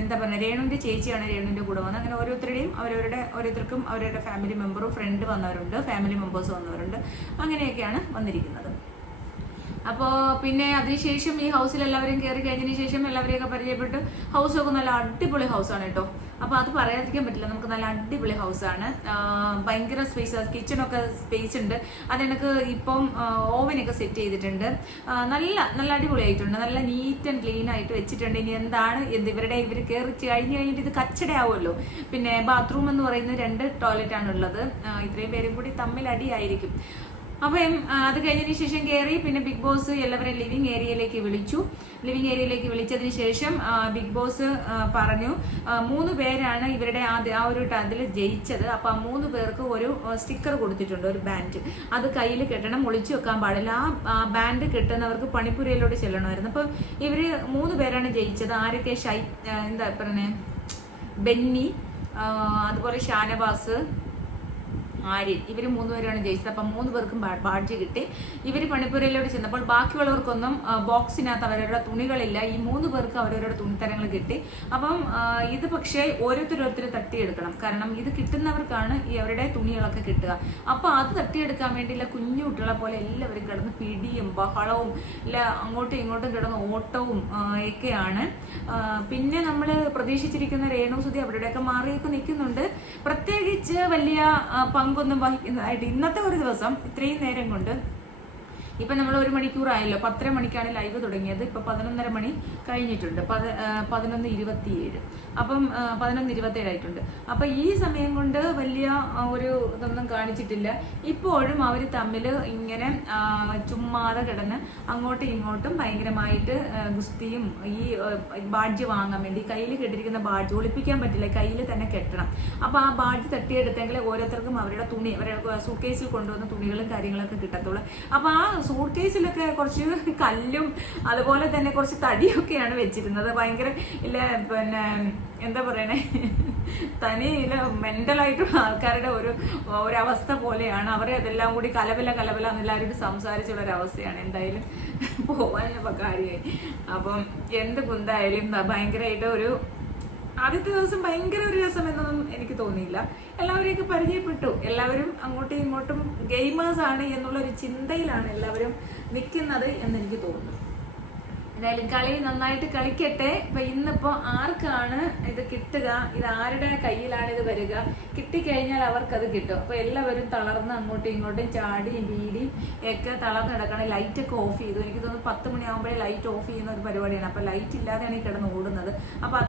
എന്താ പറയുക, രേണുവിൻ്റെ ചേച്ചിയാണ് രേണുവിൻ്റെ കൂടെ വന്നത്. അങ്ങനെ ഓരോരുത്തർക്കും അവരുടെ ഫാമിലി മെമ്പറും ഫ്രണ്ട് വന്നവരുണ്ട്, ഫാമിലി മെമ്പേഴ്സ് വന്നവരുണ്ട്. അങ്ങനെയൊക്കെയാണ് വന്നിരിക്കുന്നത്. അപ്പോൾ പിന്നെ അതിനുശേഷം ഈ ഹൗസിൽ എല്ലാവരും കയറി കഴിഞ്ഞതിന് ശേഷം എല്ലാവരെയൊക്കെ പരിചയപ്പെട്ടു. ഹൗസൊക്കെ നല്ല അടിപൊളി ഹൗസാണ് കേട്ടോ. അപ്പോൾ അത് പറയാതിരിക്കാൻ പറ്റില്ല, നമുക്ക് നല്ല അടിപൊളി ഹൗസാണ്. ഭയങ്കര സ്പേസ്, കിച്ചണൊക്കെ സ്പേസ് ഉണ്ട്. അതെനിക്ക് ഇപ്പം ഓവനൊക്കെ സെറ്റ് ചെയ്തിട്ടുണ്ട്. നല്ല നല്ല അടിപൊളിയായിട്ടുണ്ട്, നല്ല നീറ്റ് ആൻഡ് ക്ലീൻ ആയിട്ട് വെച്ചിട്ടുണ്ട്. ഇനി എന്താണ് ഇവർ കയറി കഴിഞ്ഞിട്ട് ഇത് കച്ചടയാവുമല്ലോ. പിന്നെ ബാത്റൂം എന്ന് പറയുന്നത് 2 ടോയ്ലറ്റാണ് ഉള്ളത്. ഇത്രയും പേരും കൂടി തമ്മിൽ അടിയായിരിക്കും. അപ്പം അത് കഴിഞ്ഞതിന് ശേഷം കയറി. പിന്നെ ബിഗ് ബോസ് എല്ലാവരെയും ലിവിങ് ഏരിയയിലേക്ക് വിളിച്ചു. ലിവിങ് ഏരിയയിലേക്ക് വിളിച്ചതിന് ശേഷം ബിഗ് ബോസ് പറഞ്ഞു 3 പേരാണ് ഇവരുടെ ആ ഒരു അതിൽ ജയിച്ചത്. അപ്പം ആ 3 പേർക്ക് ഒരു സ്റ്റിക്കർ കൊടുത്തിട്ടുണ്ട്, ഒരു ബാൻഡ്. അത് കയ്യിൽ കെട്ടണം, ഒളിച്ചു വെക്കാൻ പാടില്ല. ആ ബാൻഡ് കെട്ടുന്നവർക്ക് പണിപ്പുരയിലോട്ട് ചെല്ലണമായിരുന്നു. അപ്പം ഇവർ 3 പേരാണ് ജയിച്ചത്. ആരൊക്കെ? എന്താ പറയുന്നത്, ബെന്നി, അതുപോലെ ഷാനവാസ്, ആര്യൻ. ഇവർ 3 പേരാണ് ജയിച്ചത്. അപ്പം 3 പേർക്കും ബാഡ്ജ് കിട്ടി. ഇവർ പണിപ്പുരയിലോട്ട് ചെന്നപ്പോൾ ബാക്കിയുള്ളവർക്കൊന്നും ബോക്സിനകത്ത് അവരുടെ തുണികളില്ല. ഈ 3 പേർക്ക് അവരവരുടെ തുണിത്തരങ്ങൾ കിട്ടി. അപ്പം ഇത് പക്ഷേ ഓരോരുത്തർ തട്ടിയെടുക്കണം. കാരണം ഇത് കിട്ടുന്നവർക്കാണ് ഈ അവരുടെ തുണികളൊക്കെ കിട്ടുക. അപ്പം അത് തട്ടിയെടുക്കാൻ വേണ്ടിയില്ല, കുഞ്ഞു കുട്ടികളെ പോലെ എല്ലാവരും കിടന്ന് പിടിയും ബഹളവും അങ്ങോട്ടും ഇങ്ങോട്ടും കിടന്ന് ഓട്ടവും ഒക്കെയാണ്. പിന്നെ നമ്മൾ പ്രതീക്ഷിച്ചിരിക്കുന്ന രേണുസുതി അവരുടെയൊക്കെ മാറിയൊക്കെ നിൽക്കുന്നുണ്ട്. പ്രത്യേകിച്ച് വലിയ പങ്കൊന്നും വഹിക്കുന്നതായിട്ട് ഇന്നത്തെ ഒരു ദിവസം ഇത്രയും നേരം കൊണ്ട് ഇപ്പം നമ്മൾ 1 മണിക്കൂറായല്ലോ. 10:30 മണിക്കാണ് ലൈവ് തുടങ്ങിയത്. ഇപ്പം 11:30 മണി കഴിഞ്ഞിട്ടുണ്ട്. 11:27. അപ്പം 11:27 ആയിട്ടുണ്ട്. അപ്പം ഈ സമയം കൊണ്ട് വലിയ ഒരു ഇതൊന്നും കാണിച്ചിട്ടില്ല. ഇപ്പോഴും അവർ തമ്മിൽ ഇങ്ങനെ ചുമ്മാതെ കിടന്ന് അങ്ങോട്ടും ഇങ്ങോട്ടും ഭയങ്കരമായിട്ട് ഗുസ്തിയും. ഈ ബാഡ്ജ് വാങ്ങാൻ വേണ്ടി കയ്യിൽ കെട്ടിരിക്കുന്ന ബാഡ്ജ് ഒളിപ്പിക്കാൻ പറ്റില്ല, കയ്യിൽ തന്നെ കെട്ടണം. അപ്പം ആ ബാഡ്ജ് തട്ടിയെടുത്തെങ്കിൽ ഓരോരുത്തർക്കും അവരുടെ തുണി, അവരുടെ സൂട്ട്കേസിൽ കൊണ്ടുവന്ന തുണികളും കാര്യങ്ങളൊക്കെ കിട്ടത്തുള്ളൂ. അപ്പം ആ സൂട്ട് കേസിലൊക്കെ കുറച്ച് കല്ലും അതുപോലെ തന്നെ കുറച്ച് തടിയൊക്കെയാണ് വെച്ചിരുന്നത്. ഭയങ്കര പിന്നെ എന്താ പറയണേ, തനി മെന്റലായിട്ടുള്ള ആൾക്കാരുടെ ഒരവസ്ഥ പോലെയാണ്. അവർ അതെല്ലാം കൂടി കലബല എന്നെല്ലാവരും സംസാരിച്ചുള്ളൊരവസ്ഥയാണ്. എന്തായാലും പോവാനുള്ള കാര്യമായി. അപ്പം എന്ത് കുന്തായാലും ഭയങ്കരമായിട്ട് ആദ്യത്തെ ദിവസം ഭയങ്കര ഒരു രസം എന്നൊന്നും എനിക്ക് തോന്നിയില്ല. എല്ലാവരെയൊക്കെ പരിചയപ്പെട്ടു. എല്ലാവരും അങ്ങോട്ടും ഇങ്ങോട്ടും ഗെയിമേഴ്സ് ആണ് എന്നുള്ളൊരു ചിന്തയിലാണ് എല്ലാവരും നിൽക്കുന്നത് എന്നെനിക്ക് തോന്നുന്നു. എന്തായാലും കളി നന്നായിട്ട് കളിക്കട്ടെ. ഇപ്പൊ ഇന്നിപ്പോ ആർക്കാണ് ഇത് കിട്ടുക, ഇത് ആരുടെ കയ്യിലാണ് ഇത് വരിക, കിട്ടിക്കഴിഞ്ഞാൽ അവർക്കത് കിട്ടും. അപ്പൊ എല്ലാവരും തളർന്ന് അങ്ങോട്ടും ഇങ്ങോട്ടും ചാടിയും ബീഡിയും ഒക്കെ തളർന്ന് കിടക്കണം. ലൈറ്റ് ഒക്കെ ഓഫ് ചെയ്തു. എനിക്ക് തോന്നുന്നു 10 മണിയാകുമ്പോഴേ ലൈറ്റ് ഓഫ് ചെയ്യുന്ന ഒരു പരിപാടിയാണ്. അപ്പൊ ലൈറ്റ് ഇല്ലാതെയാണ് ഈ കിടന്ന് ഓടുന്നത്. അപ്പൊ